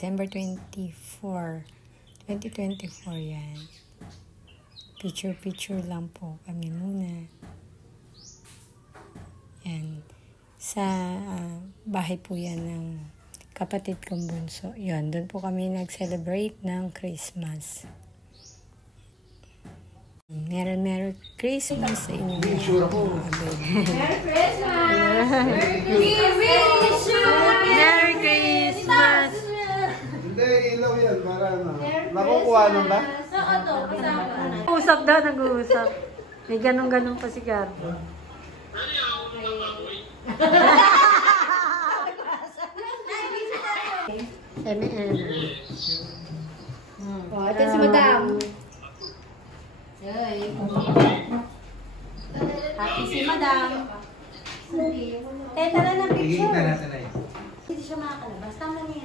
December 24, 2024 yan. Picture lang po kami muna. Yan. Sa bahay po yan ng kapatid kong bunso. Yun, doon po kami nag-celebrate ng Christmas. Merry Christmas sa inyo. Merry Christmas! Merry Christmas! Hindi, ilaw yan. Para ano. Nakukuha nun ba? Oo, to. Kasama. Usap daw, nag-uusap. May ganun-ganun pa si Garbo. Oh, ito si Madam. Happy si Madam. Tara na picture. Higit na natin na yun. Hindi siya makakalabas. Tama niya.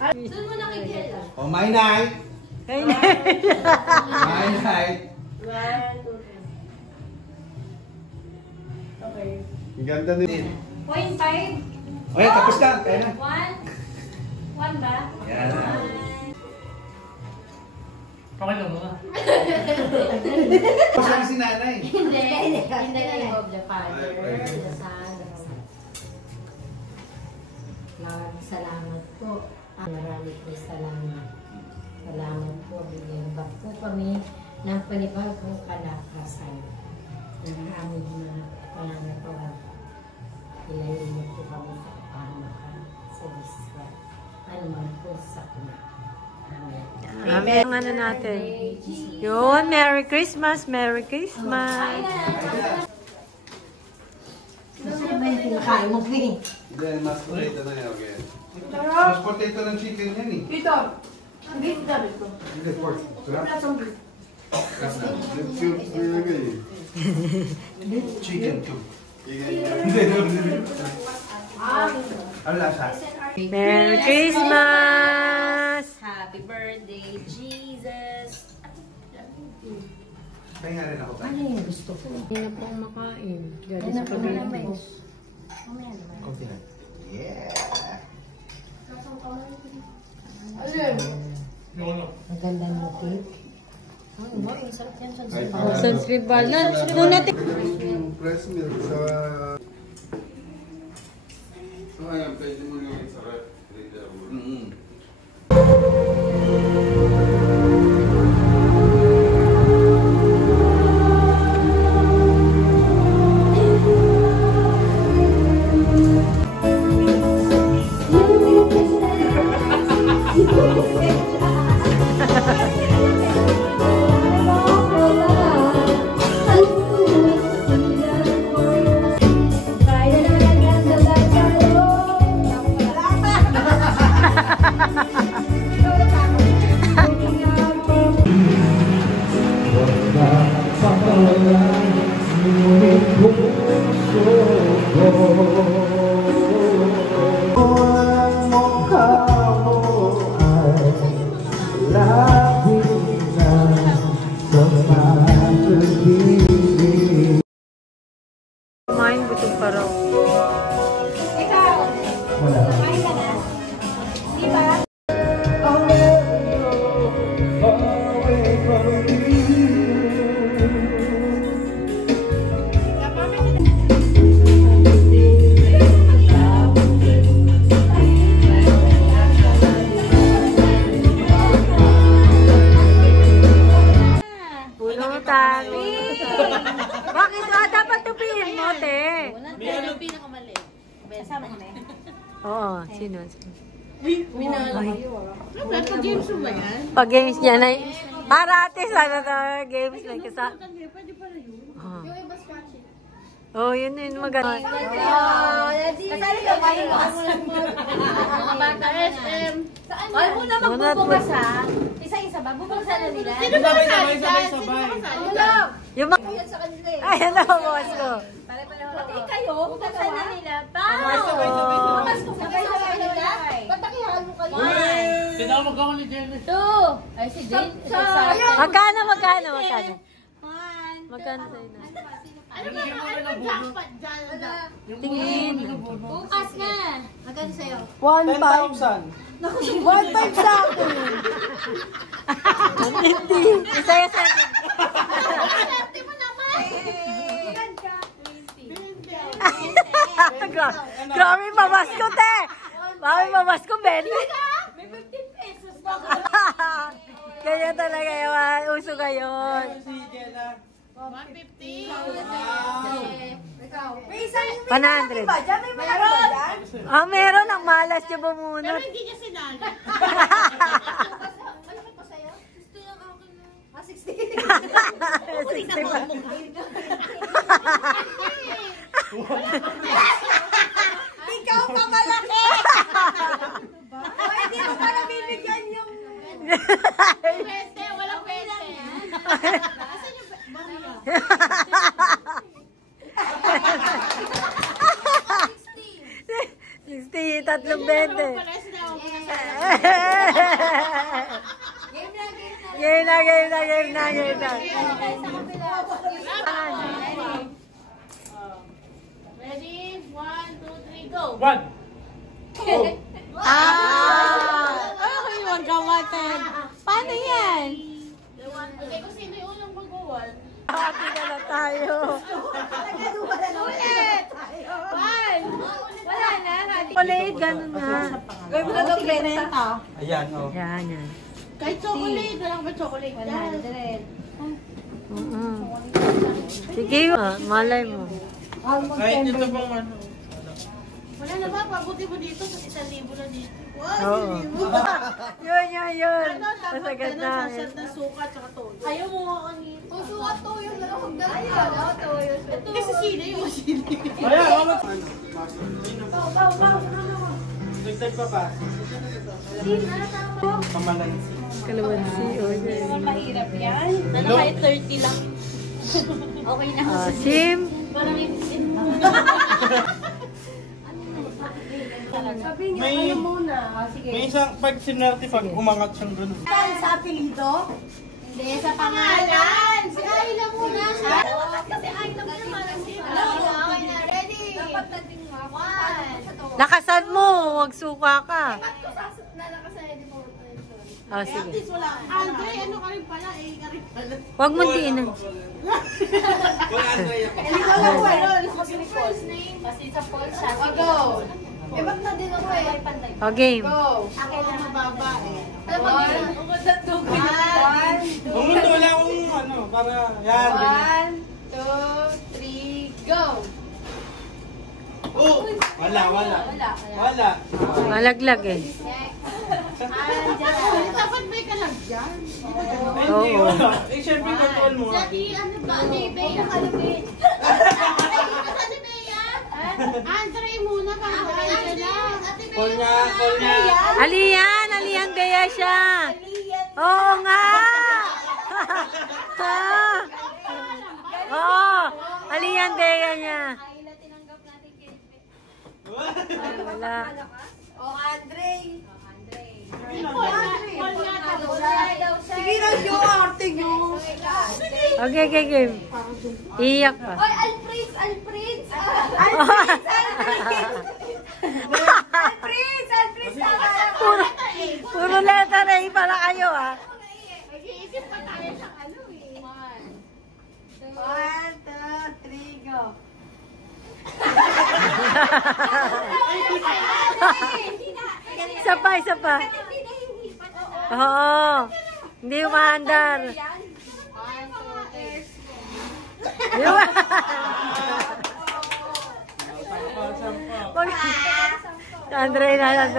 Saan mo nakikita? Oh, my night! Hey, My night! 1, 2, 3. Okay. Ang ganda din. 0.5. Okay, tapos na. Kaya na. 1 ba? Yan. Pakailan mo na. Pasok si nanay. Hindi. Hindi na yung of the Father, the Son, the Holy Lord, salamat po. Marami po salamat. Salamat po. Bigyan ba po kami ng panibagong kalakasan ng aming mga pananampawan. Ilayin niyo po kami sa kapahamakan sa diswa. Ano man po sa kuna. Amen. Amen. Ang ano natin. Yun, Merry Christmas, Merry Christmas. Kinakain mo, Ping. Hindi, mashed potato na yan. Okay. Mashed potato ng chicken yan eh. Dito. Ang beef daw ito. Hindi, pork. Sarap. Lasang beef. Gas na. Chicken too. Ano lasa? Merry Christmas! Happy birthday, Jesus. Kaya nga rin ako ba? Ano yung gusto ko? Hindi na po makain. Galing Ano sa po na lang, pagkain ko. Kunti lang. Yeah! Ang ganda ng cake. Wow, ang sarap yan sa San Sribal. Doon natin. Yung fresh milk sa... So, ayan, pwede mo yung sa refrigerator. Kumain, gutom pa raw. Ikaw. Kumain ka na? Di ba? Bunutan. Bakit ba? Dapat tupihin mo, te. Yan yung pinakamaliit. Kasama kami. Oo, sino? Nagpa-games mo ba yan? Pag games niya na, para ate, sana to games lang kasi. Pwede pala yun. Oh. Yung iba scratching. Oh, yun maganda. Kasali ka kayo mga bata SM. Saan yan? Ay, muna magbubukas ha. Isa-isa ba? Bubuksan na nila? Sino ba kasali dyan? Sino ba kasali dyan? Yung Ayan sa kanila eh. ay, ano ang boss ko? Pati kayo, bubuksan na nila. Paano? Oh. Bukas kung sabay-sabay nila. Ba't nakihalo kayo? Tinawag ako ni Jenny. 2. Ay, si Jane. Magkano? One. Magkano sa'yo na? Ano ba ang jackpot dyan? Tingin. Bukas na. Magkano sa'yo? 10,000. 1.5 sa akin. 150. Isaya sa akin. Swerte mo naman. Grabe, mamasko, te. Grabe, mamasko, Ben. May 15 pesos pa. Kaya talaga, uso ngayon. Si Jenna. 150. Ikaw. 100. Ah, meron. Ang malas niya ba muna? Pero hindi niya sinali. Malaki pa sa'yo? 60 lang ako na. 60 pa. Ikaw pa malaki! Hindi mo para bibigyan yung... Pwede, walang pwede. Asan yung barya? 60, 320. Game na. Ready? 1, 2, 3, go! 1. Okay, wag kamatin. Paano yan? Okay, kung sino yung unang mag-1? Happy na tayo. Ulit! 1! Wala na. Chocolate, ganun nga. Gawin mo na daw 30. Ayan, oh. Yan. Kahit chocolate, walang ba chocolate? 100. Sige, malay mo. Kahit ito pang ano. Wala na ba? Pabuti mo dito sa 1,000 na dito. Oo. Yun. Masagat na. Sasat na suka at toyo. Ayaw mo nga kanina. Oh, suka toyo na lang. Ayaw, toyo. Kasi sino yung masili. Ayan, oh. Dagdag pa ba? Kamalansi. Kalamansi. Mahirap yan. Ano kahit 30 lang. Okay na. Sim. Parang ipisin mo. Sabi niya, May- kayo muna. Sige. May isang pag sinerte pag umangat siyang ganun. Sa apelido? Hindi, sa pangalan. Si Ayla muna. Kasi Ayla muna parang sila. Okay na, ready? Dapat natin 1. Lakasan mo. Huwag suka ka. Ba't ko nalakasan din mo? Oh, sige. Wala. Andre, ano ka rin pala? Ka rin pala. Huwag mo diinan. Wala, Andrea. Ikaw lang po, ano? First name. Kasi sa Paul siya. Go. Eh, ba't na din ako eh? O, game. Go. Akin lang mababa eh. Ano ba? Pumunta wala akong ano, para yan. ganyan. 1, 2, 3, go! Oh! Wala. Malaglag eh. Dapat may kalagyan. Hindi, wala. Eh, syempre, control mo. Dati, ano ba? Bea. Ano Bea? Andre muna para makakita na. Call niya. Alian Bea siya. Oo nga. Oo. Alian Bea niya. Wala. O, Andre. Sige na yung arte nyo. Okay, game. Iyak pa. Oy, Alfred! Alfred! Puro letter A pala kayo ah. Mag-iisip pa tayo sa ano eh. 1, 2, 3, go! Isa pa. Oo. Hindi umaandar. 1, 2, 3. Andre. Dapat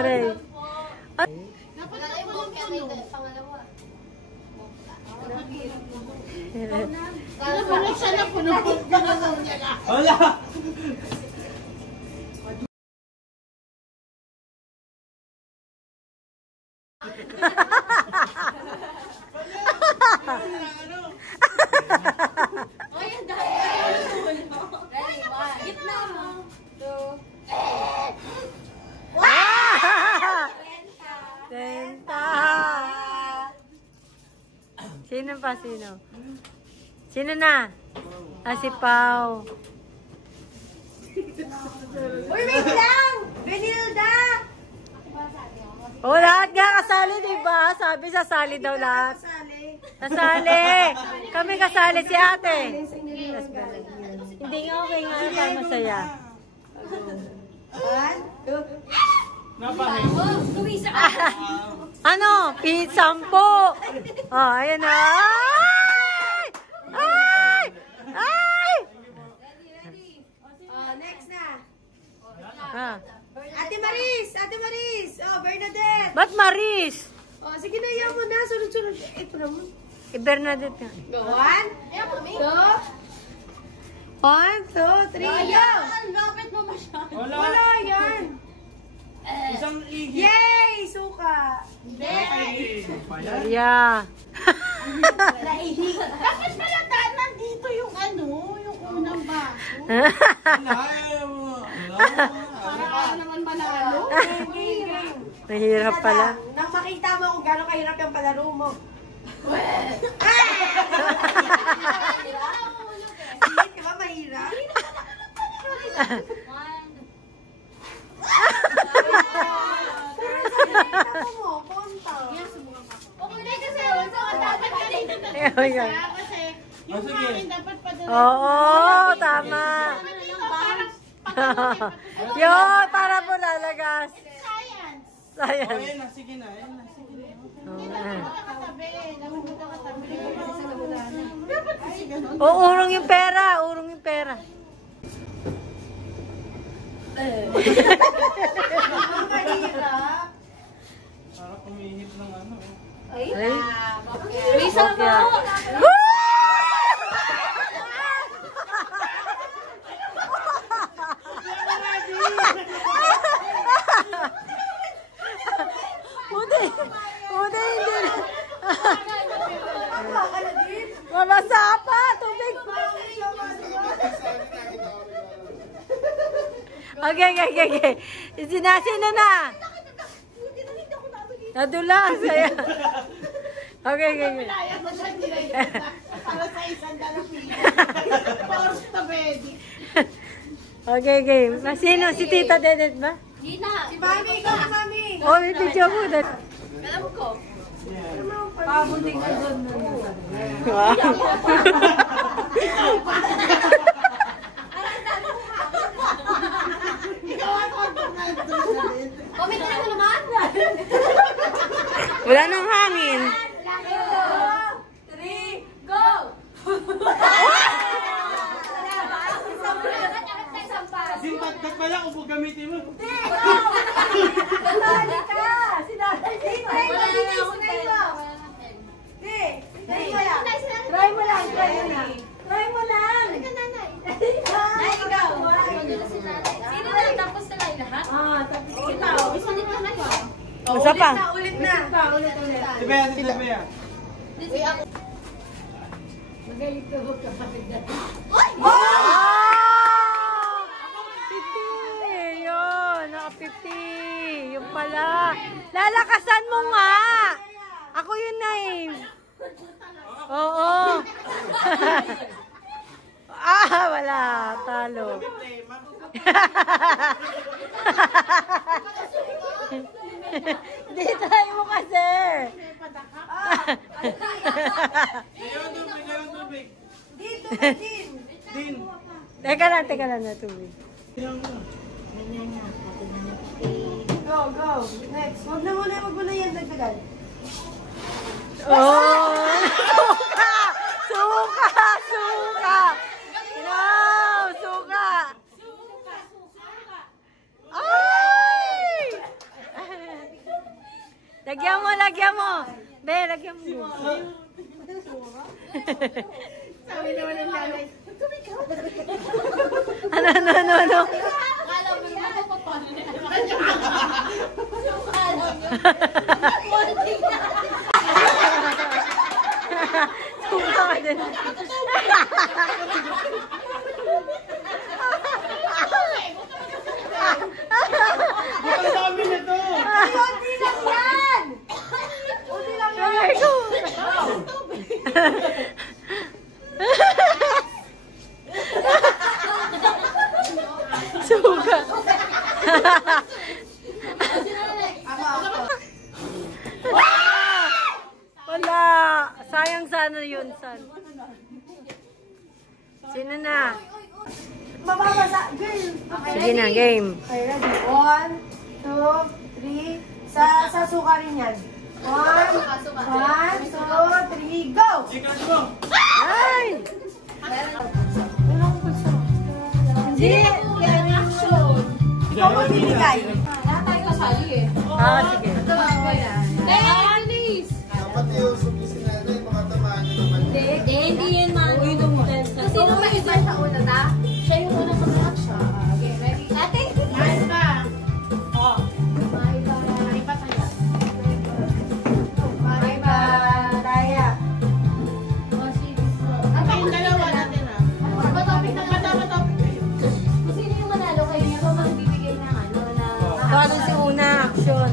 ako lang pangalawa. Ano siya na puno niya lang. Wala. Oy, ang dami. Ready, 1. Gitna mo. 2. Sino pa? Sino na? Ah, si Pao. Uy, wait lang! Benilda! Oh, lahat nga kasali, diba? Sabi sasali daw lahat. Kasali. Kami kasali si ate. Hindi nga okay nga. Parang masaya. Ano? Sampo. Oh, ayan na. Ay! Ay! Next na. Ah. Ate Maris! Ate Maris! Oh, Bernadette! Ba't Maris? Oh, sige na, iyaw mo na. Sunod-sunod. Ito naman. Bernadette nga. Go. 1, 2, 3, go! Lapit mo masyado. Wala yan. Isang igit. Yay! Suka! Yeah. Bakit pala nandito yung yung unang baso? Ayaw mo. Para naman manalo. Mahirap pala. Nang makita mo kung gano'ng kahirap yung palaro mo. Di ba mahirap? Oo, tama. Yun, para po lalagas. Science. Ayan na, sige na. Ayan na, sige na. Urong yung pera, urong yung pera. Para kumihit ng ano. Ay, Bisa bakya. Buti, buti hindi. Mabasa pa, tubig. Okay. Sino na? Nadula, saya. Okay. Para sa isang Okay. Sino? Si Tita Dedet ba? Gina! Si Mami! Ikaw si Mami! Oh, may picture mo. Alam ko. Pabuting ka doon. Comment mo naman! Wala nang hangin. 3, go! Simpatkat pala kung po gamitin mo. Sinali ka! Sinali ka! Try mo lang. Try mo lang. Nay, ikaw. Sino na? Tapos na lang lahat? Tapos ikaw. Isa din na lang. Isa pa. Ulit na. Si Bea, si Bea. Magaling ka ho kapatid na. Yun, naka-50. Yung pala. Lalakasan mo nga. Ako yun na eh. Oo. Wala. Talo. Hindi, try mo kasi. Din. Teka lang na tubig. Go. Next. Wag mo na yan dagdagan. Oh! Suka! No! Suka! Ay! Lagyan mo! Be, lagyan mo. Sabi naman ng nanay. Ano? Akala mo yung mapapapano na. Suka ka din. Ang dami na to. Unti lang yan! Unti lang yan! Okay, go. lang sana yun, San. Sino na? Mababasa. Girl. Sige na, game. Okay, ready? 1, 2, 3. Sa suka rin yan. 1, 2, 3, go! Ikas mo. Ay! Hindi! Yan action! Ikaw magbibigay. Lahat tayo kasali eh. Sige. Kaya, please. Dapat yung sumisin na rin, baka tamaan nyo naman. Hindi yan man. Sino ba isa sa una, ta? Siya yung unang mag-reaction. Okay, ready? Ate! Ayos ba? Oo. May ba tayo? May ba? Taya. Ang kayong dalawa natin ah. Matapik na matapik kayo. Kung sino yung manalo kayo, yung magbibigay ng ano na... Paano si una action?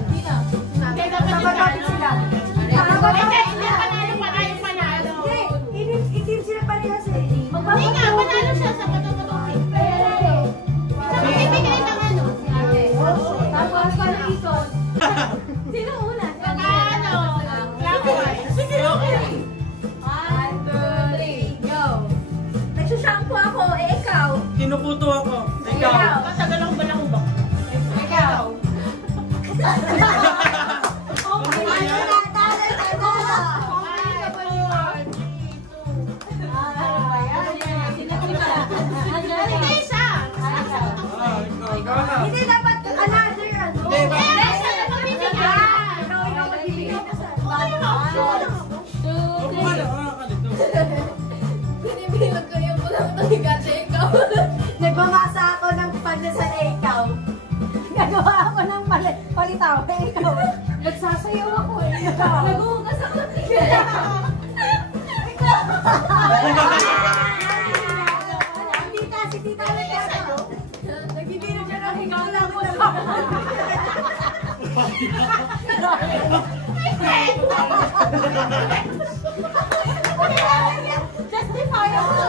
Kaya dapat yung Kapag sila. Hindi, panalo. Itim sila parehas eh. Hindi nga, panalo siya sa matapik. Magbibigay ng ano. Tapos, parang ikot. Sino una? Ano? Sige, okay. 1, 2, 3, go! Nagsushampoo ako, eh ikaw. Kinukuto ako. Ikaw. Tatagal ako ba lang ba? Ikaw. Ikaw na. Hindi dapat another ano. Hindi, ba? Ikaw magbibigay. Upo ka na. Ka dito. Binibilag ko yung pulang taligate, ikaw. Nagmamasa ako ng pandesal eh, ikaw. Gagawa ako ng palitaw eh, ikaw. Nagsasayaw ako eh. Naguhugas ako ng tigil. Tita, si tita na sa'yo. Nagbibiro siya ng ikaw lang mo na. Justify ako.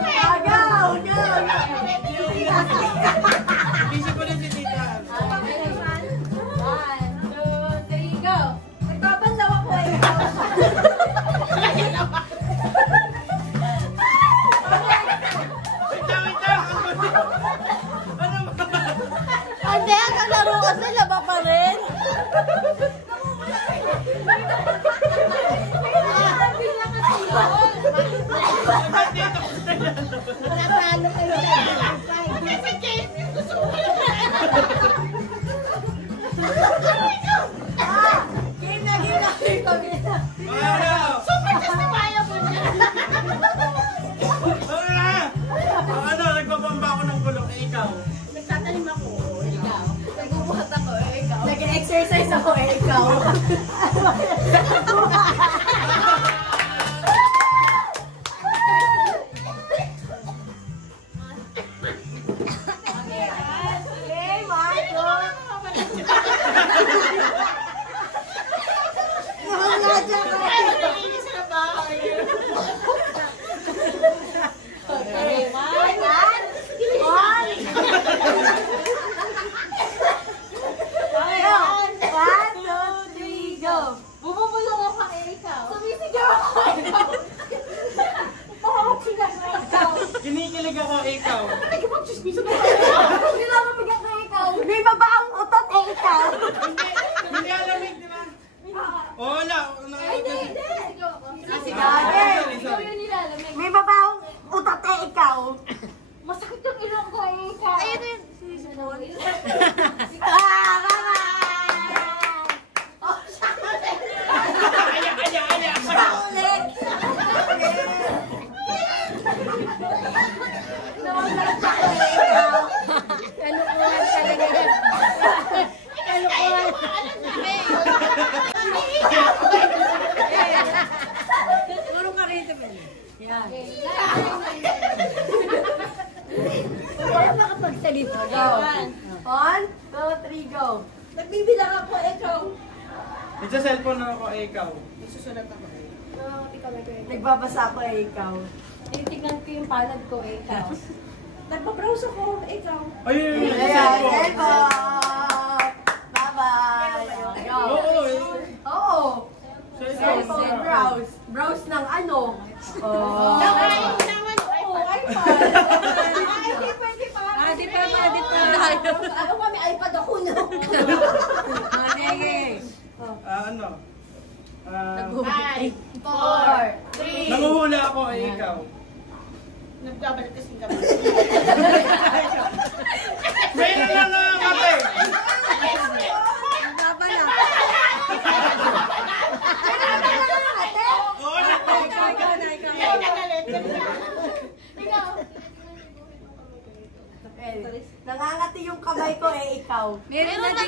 Agaw, go. Isip ko rin si tita. 1, 2, 3, go! Nagbabandaw ako eh, ikaw. Wait lang. Ano ba? Hindi, ang kalaro kasi laba pa rin. Game na. Ano? Super justifiable niya! Ano? Nagpapamba ako ng gulong. Ikaw. Nagtatanim ako. Ikaw. Nagbubuhat ako. Ikaw. Nag-exercise ako eh, ikaw. Okay, Marco. Wala dyan ka. Naiinis na bahay. Okay, One, two, three, go. bububulong ako eh, ikaw. Sumisigaw ako. Ikaw. Kinikilig ako. Ikaw. Kailangan mabigat na ikaw. May babaang utot eh, ikaw. Hindi alamig, di ba? Wala. Sige. Ikaw yung nilalamig. May babaang utot eh, ikaw. Masakit yung ilong ko eh, ikaw. Ayun yun. Bye-bye! Ulit! Kalukuhan talaga yan. Kalukuhan. Tulong ka rito, Ben. Yan. Wala makapagsalita. Go. 1, 2, 3, go. Nagbibilang ako, ikaw. Sa cellphone na ako. Ikaw. Nagsusulat ako eh. Nagbabasa ako eh, ikaw. Tinitignan ko yung palad ko eh, ikaw. Nagpa-browse ako, ikaw. Ayun. Sa Ayan, cellphone. cellphone. Bye-bye. Go. Oo. Oo. Sa Browse. Browse ng ano? Oh. Di pa. Ano kami, iPad ako na. Ano? 5, 4, 3. Nanguhula ako ay ikaw. Nagbabalik kasi kami. Mayroon na nga kape! Nangangati yung kamay ko ikaw. Meron na din.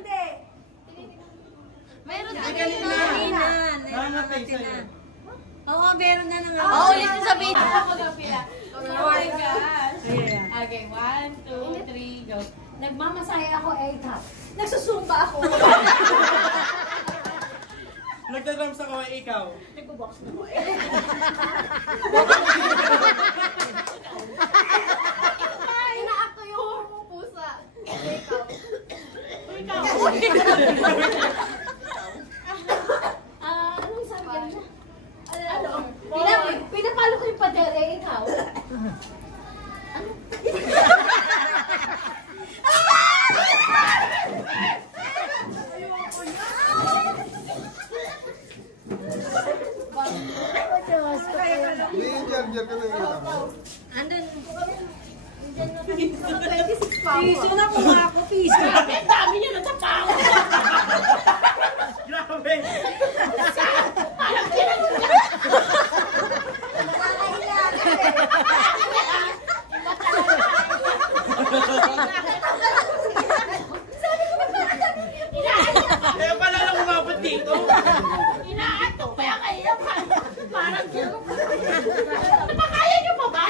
Hindi. Meron na Nangatay sa'yo. Oo, meron na nga. Oo, yun sa video. Oh my gosh. Okay, 1, 2, 3, go. Nagmamasahe ako ikaw. Nagsusumba ako. Nagdadrums ako ay ikaw. Nagbo-box na mo. Inaakto yung pusa. Ikaw. Anong sabi niya? Ano? Pinapalo ko yung pader ikaw. Hindi yung charger ka na kita mo. Andun. Piso na po ako, piso. Ang dami niya na sa pao. Grabe! Kaya pala lang umabot dito. Inaato kaya kayo parang gano'n. Napakaya niyo pa ba?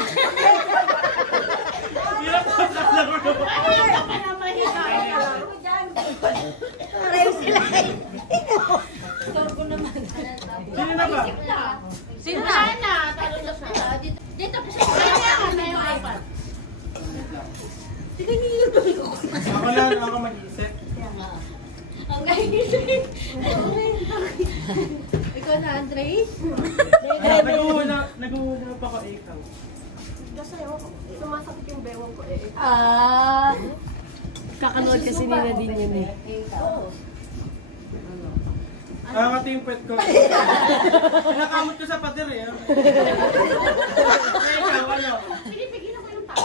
Hirap ko sa laro. Ayaw ka pa na mahiga. Sino na ba? Sino na? Talo na siya. Dito pa siya. Kaya may iPad. Ako na, ako mag-isip. Ikaw na, Andre? Nag-uuna pa ko ikaw. Kasi sumasakit yung bewang ko Kakanood kasi nila din yun eh. Nakakati yung pet ko. Nakamot ko sa pader eh. Kaya ikaw, ano? Pinipigilan ko yung tao.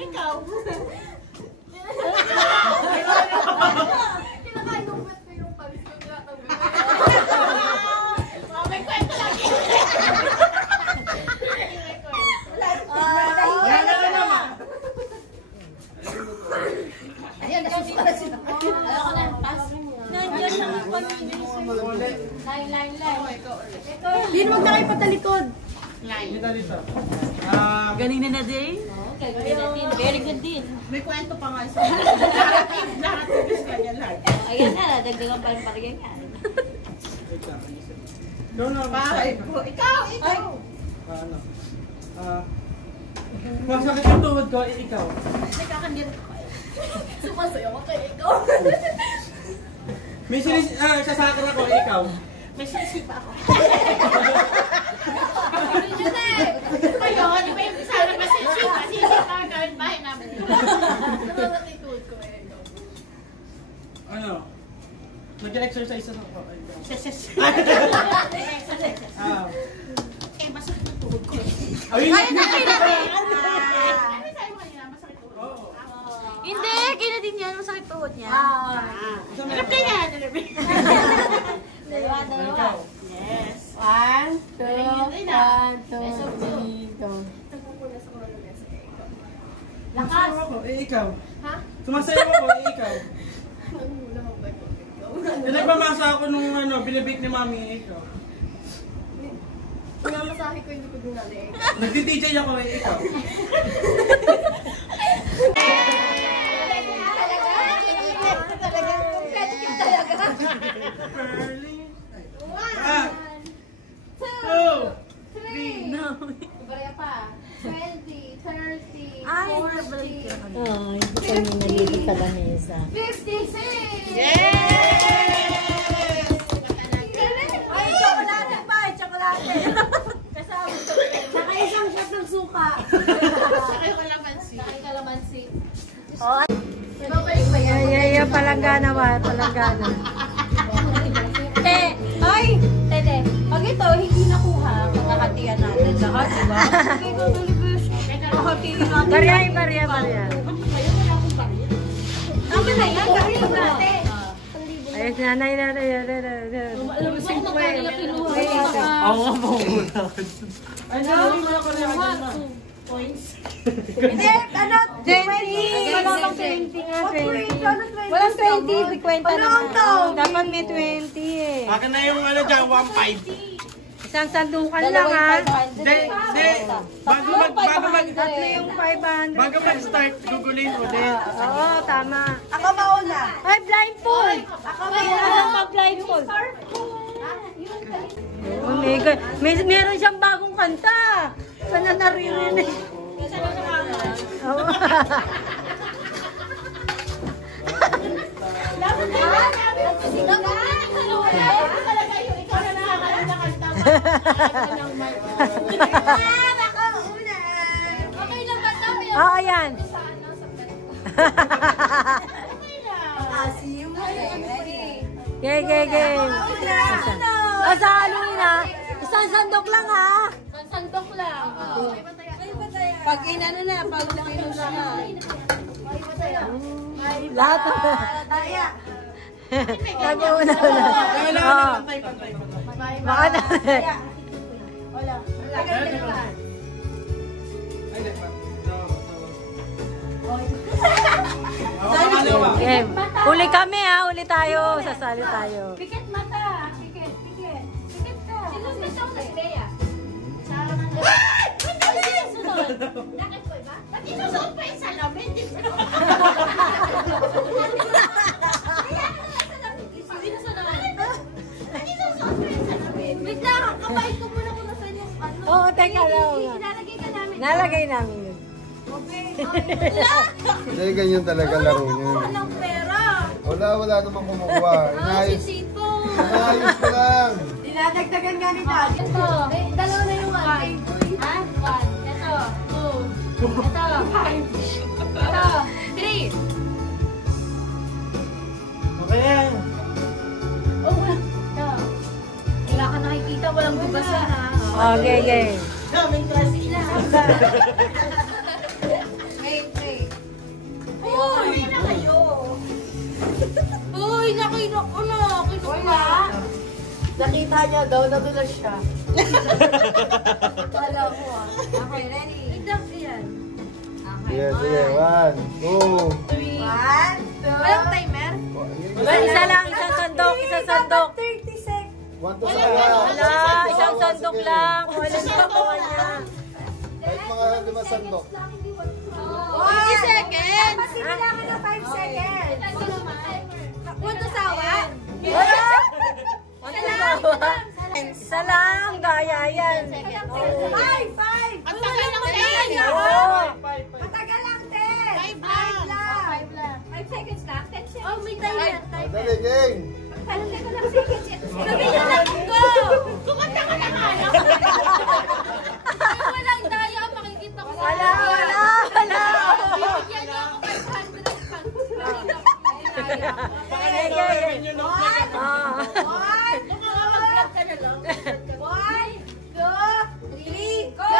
Ikaw. Kinakain ng pet ko yung palis ko na. May kwento lagi. Wala na naman. Ayan, nasusuka na sila. Ayoko na. Pass. Nandiyan siya ng Line. Hindi naman na kayo patalikod. Dito, dito. Ganina na din. Very good din. May kwento pa nga siya. Narrative ka niya lang. Ayan na, dagdagan pa yung parang yan. Doon na. Bahay po. Ikaw. Ano? Masakit yung tuhod ko, ikaw. Nagkakandira ko. Sumasayo ko kay ikaw. May sasakit ako, ikaw. May sinisipa ako. Ayun, iba yung sana masisipa. Sisipa ang gawin bahay namin. Nakakatitude ko Ano? Nag-exercise ako. Eh, masakit ang tuhod ko. Ayun! Ano sabi mo kanina? Masakit tuhod ko. Oo. Hindi, kina din yan. Masakit tuhod niya. Isa na Ilapin niya. Ikaw. Yes. 1, 2, 1, 2, 3, go. Lakas! Ako, ikaw. Ha? Sumasayaw ako, ikaw. Nagmamasa ako nung binibake ni mami, ikaw. Pinamasahe ko hindi ko dinali. Nagdi-DJ ako, ikaw. Talagang competitive talaga. Pearly. 1, 2, 3, No. Barya pa. 20, 30, Ay, 40, Oh, hindi kami nalito sa lamesa. 56! Ay, chocolate pa! Chocolate! Kasama. Saka isang shot ng suka. Saka yung kalamansi. Saka yung kalamansi. Oh, Ibabalik ba yan? ay, palanggana ba? Palanggana. Te! Ay! Tete, pag ito hindi nakuha, kakatiyan natin lahat, diba? Hindi ko nalibis. Kakatiin natin. Barya. Tama na yan, kakatiyan natin. Ayos, nanay. Gusto ko na kanila kinuha. Ako nga po muna. Hindi, ano? 20! Walang 20 nga, 20. Walang 20, 50 naman. Dapat may 20 eh. Akin na yung ano dyan, 1.5. Isang sandukan lang ha. Hindi. Bago Yung 500. mag-start, gugulin mo din. Oo, tama. Ako mauna. Ay, blindfold! Ako Anong mag-blindfold? Oh my God. Meron siyang bagong kanta. Saan na naririnig? Oo. Oo, yan. Gay. Sa Halloween ha. Isang sandok lang ha. Sandok lang. Pag inano na, pag nakinom na. Lahat. Nag-una. Oo. Pantay. Baka na. Game. Uli kami ha. Uli tayo. Sasali tayo. Pikit mata. Pikit ka. Sino na si Bea? Sunod. Bakit po ba? Ba't isusuot pa yung salamin? Wait lang, kapahit ko muna kung nasan yung ano. Oo, teka lang. Ilalagay ka namin. Nalagay namin yun. Hindi, ganyan talaga laro niya. Walang pera. Wala namang kumukuha. Inayos ko lang. Dinadagdagan nga ni Dad. Ito. Dalawa na yung one. Ha? One. Ito. Two. Ito. Five. Ito. Three. Okay yan. Oh, ito. Wala ka nakikita. Walang bugasan ha. Okay. Daming klase na. Wait. Uy! Na kayo. Uy! Nakinak ko na. Nakita niya daw, nadulas siya. Kala ko ah. Okay, ready? Wait lang yan. Sige. 1, 2. 1, 2. Walang timer? Isa lang, isang sandok. 30 seconds. 1 to sa lahat. Wala, isang sandok lang. Walang pakawan niya. Kahit mga 5 sandok. 50 seconds! Kasi kailangan na 5 seconds. Punto sa awan? Wala! Isa lang, gaya yan. 5! Ang tagal ng kaya. Oo. Matagal lang, 10! 5 lang. 5 seconds lang? 10 seconds. Oh, may timer. Dali, gang. Kailan ko lang seconds yan? Sabi niyo lang ko! Kumanta ka na nga lang! Walang daya, makikita ko. Wala. Bibigyan niyo ako 500 ang pag-daya. Pakalarin nyo lang. Mag-vlog ka na lang. 1, 2, 3, go!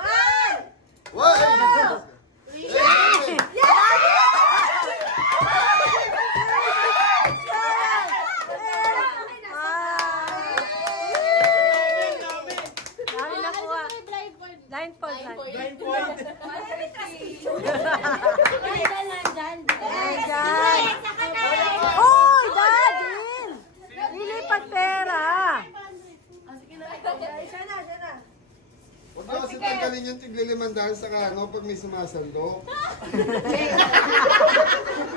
1! What? Dami nakuha. Blindfold. Oh, Dadin! Lilipat pera. Siya na. Huwag na kasi tanggalin yung tigli-5 sa kano pag may sumasandok.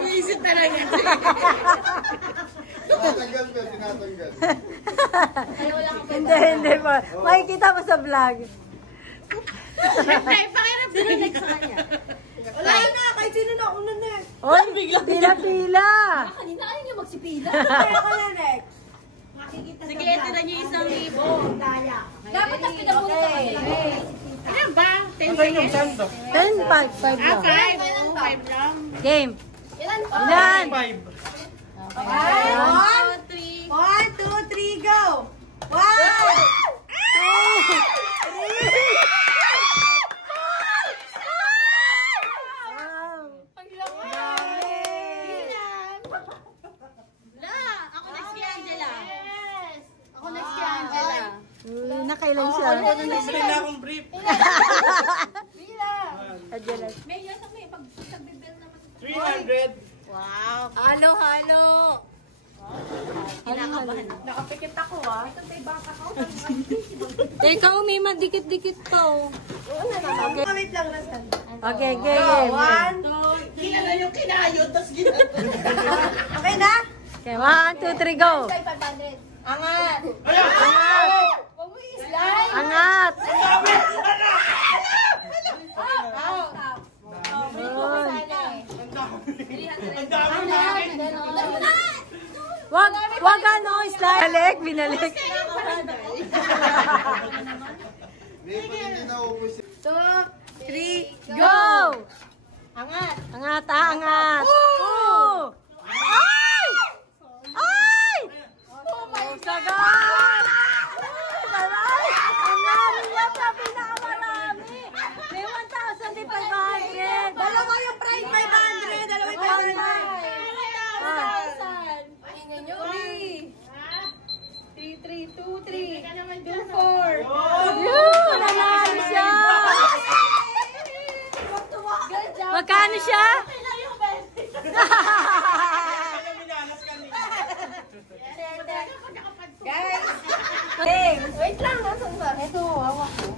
Iisip na lang yan. Tinatanggal. Hindi po. Makikita mo sa vlog. Pakirap sa next sa kanya. Wala na, kahit sino na ako na next. Oy, pila-pila. Kanina ayaw niya magsipila. Kaya ako na next. Makikita sa Sige, tira niyo 1,000. Daya. Dapat kasi pinapunta ka nila. Ilan ba? 10 Ano yung sando? 10, 5 lang. 5 lang. Game. Ilan po? Ilan? 5. Okay. 1, 2, 3, go! 1! Ako next kay Angela. Ako next kay Angela. Nakailan siya? Hindi na akong brief. Adyan. May nasa may pagbibel naman. 300. Halo, halo. Kinakabahan. Nakapikit ako Ito may baka ko. Ikaw, may madikit-dikit to. Wait lang, Rasan. Okay, game. 1, 2, Kinala yung kinayod, tapos ginagawa. okay na? Okay, 1, 2, 3, go. 500. Angat! Angat! Huwag mo i-slide! Angat! Wag ano, slide. Binalik. Hindi na ubus. 2, 3, Go! angat! Angat, angat. Oo! Ay! Ay! Sagat! Ay! Ang dami niya sa pinakamarami. May 1,500. Dalawa yung price 500! Dalawa yung 500! Pakinggan nyo. 4! Yun! Nanalo siya! Magkano siya? Guys! Hey! Wait lang! Nasaan ba? Ito, hawak ko.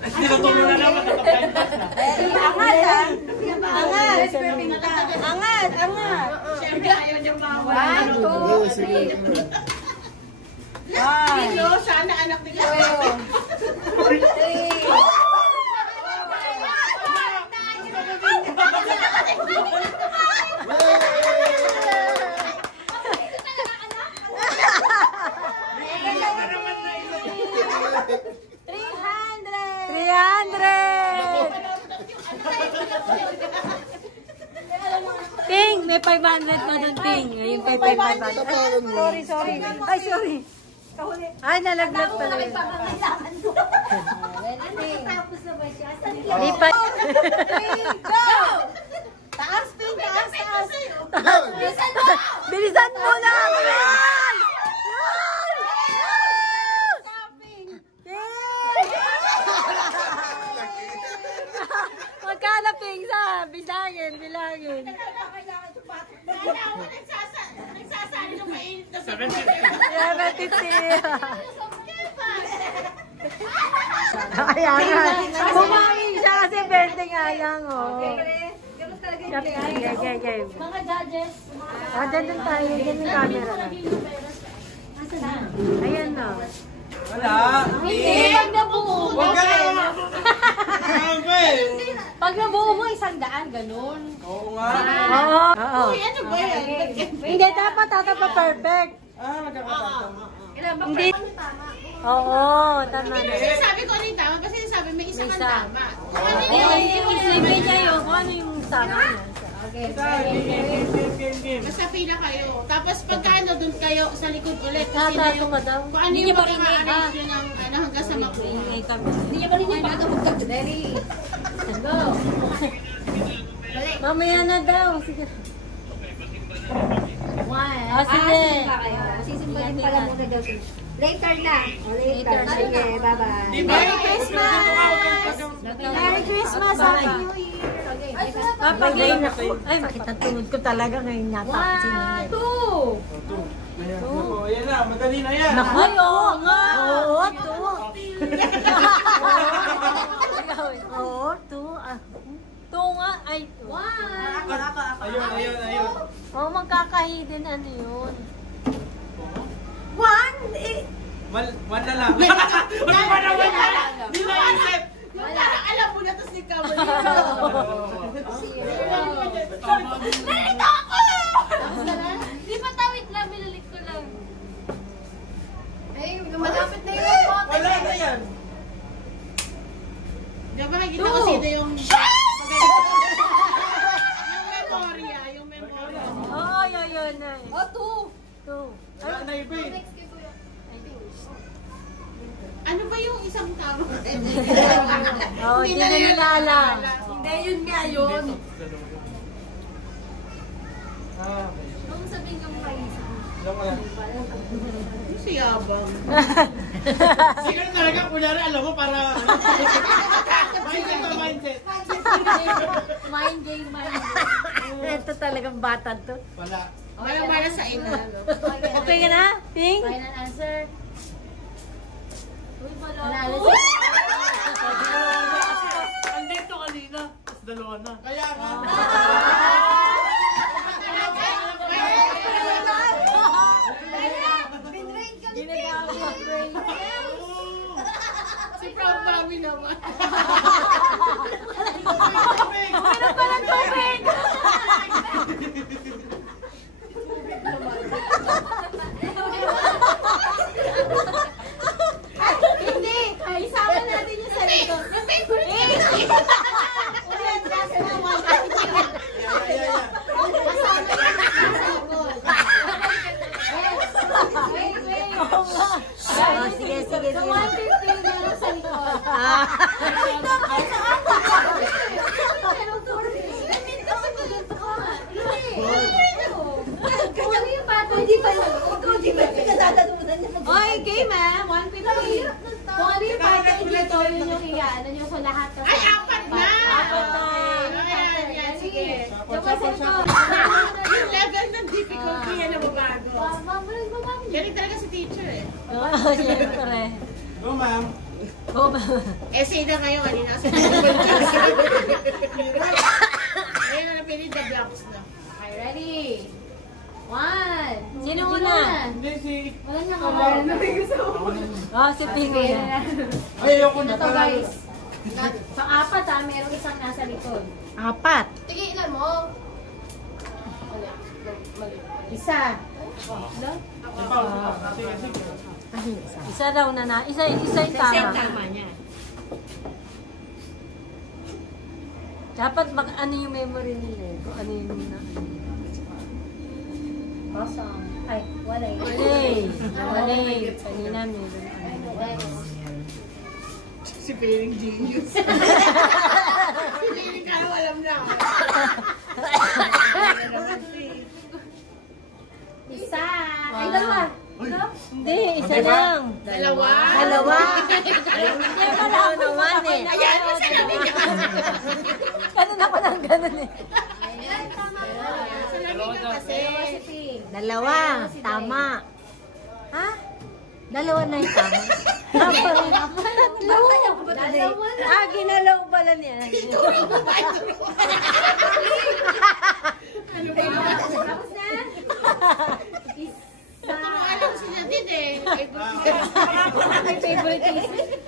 Tinutulong na naman, nakapagpas na. Angat ah! Angat! Angat! Angat! Siyempre, ayaw niyo bawal. 1, 2, 3. Sana anak nila. 3. Ting, may 500 na dun, Ting. Ayun, may 500. Ay, sorry. Ay, sorry. Ay, nalaglag pala yun. Tapos na ba siya? Lipat. Go! Taas, Ping! Taas, taas! Bilisan mo na! Yan! Magkano, Ping? Bilangin, bilangin. Nagsasali ng mainit na 70. Kaya nga. Kumain siya kasi 20 nga lang, oh. Okay. mga judges. Dyan din tayo. Dyan yung camera na. Ayan na. Wala. Hindi, pag nabuo mo. Huwag ka na. Pag nabuo mo, 100, ganun. Oo nga. Oo. Ano ba yan? Hindi, dapat pa perfect. Magkakatama. Hindi. Oo, tama na. Sabi ko ano yung tama, kasi sabi may isa kang tama. Isipin niya yun kung ano yung tama niya. Game. Basta pila kayo. Tapos pagka ano, dun kayo sa likod ulit. Kasi na Tatato yung, ka daw. kung ano yung makaka-arrange nyo ng ano, hanggang sa makuha. Ingay kami. Hindi niya marinig, baka magtag. Ready? Go! Mamaya na daw. Sige. Ah, sige. Sisimbahin pala muna daw. Later na. Later. Sige, bye-bye. Merry Christmas! Merry Christmas! Happy New Year! Papagay na ko. Ay, bakit ang tungod ko talaga ngayon yata. 1, 2! Oo, yan na. Madali na yan. Ay, oo nga. Oo, two. Two nga. Ay, Ayun. Oo, magkakahidin ano yun. 1! One na lang. Di ba naman yan? Di ba isip? Wala. Alam mo na, tapos ikaw. Nalito ako! Di ba tawid lang, binalik ko lang. Ay, malapit na yung bote. Wala na yan. Di ba makikita ko sino yung... Yung memorya. Oo, yun. Oh, 2. Wala na iba eh. Ano ba yung isang tao? Oo, hindi na nila alam. Hindi, yun nga yun. Ah, okay. Kung sabihin yung paisa. Diyan ka lang. Si Yabang. Siguro talaga, kunyari, alam mo, para... mindset. Mind game. Ito talagang bata to. Wala. Wala sa ina. Okay ka na, Ping? Final answer. Uy, Nanalo malabo. Andito kanina. Tapos dalawa na. Kaya nga. Si Proud Mami naman. Hindi! Isama natin yung sarili. Yung favorite ko. Ulit, last na one. Kasama yung nasabot. Wait. Oh, sige. Sa 150 na lang sa likod. Oy, game eh. 150. Kung ano yung party dito, yun yung iyaano nyo sa lahat. Ay, apat na! Apat na. Ayan, sige. Yung kasi ito. Yung level ng difficulty yan na mabago. Galing talaga si teacher eh. Oo, siyempre. Go, ma'am. Essay na ngayon, kanina kasi ayun na napili, the blocks na. Okay, ready? 1. Sino una? Hindi, si... Wala niya kawalan na may gusto. Oh, si Ping una. Ay, ayoko na. Ito guys. Pang-apat ha, merong isang nasa likod. 4. Tigilan mo. Wala. Isa. Wala? Sige. Isa daw na. Isa yung tama. niya. Dapat ano yung memory nila eh. Kung ano yung Awesome. Ay, wala yun. Wala. Kanina meron. Si Feeling Genius. Feeling ka alam na. Isa. Ay, dalawa. Hindi, isa lang. Dalawa. Yan pala ako naman eh. Ayan, kasi namin niya. Ganun ako ng ganun eh. Ayan, tama. Salamin ka kasi. Dalawa. Tama. Ha? Dalawa na yung tama. Dalawa na. Ah, ginalaw pala niya. Ano ba? Tapos na? Isa. Alam sila din eh. Favorite is.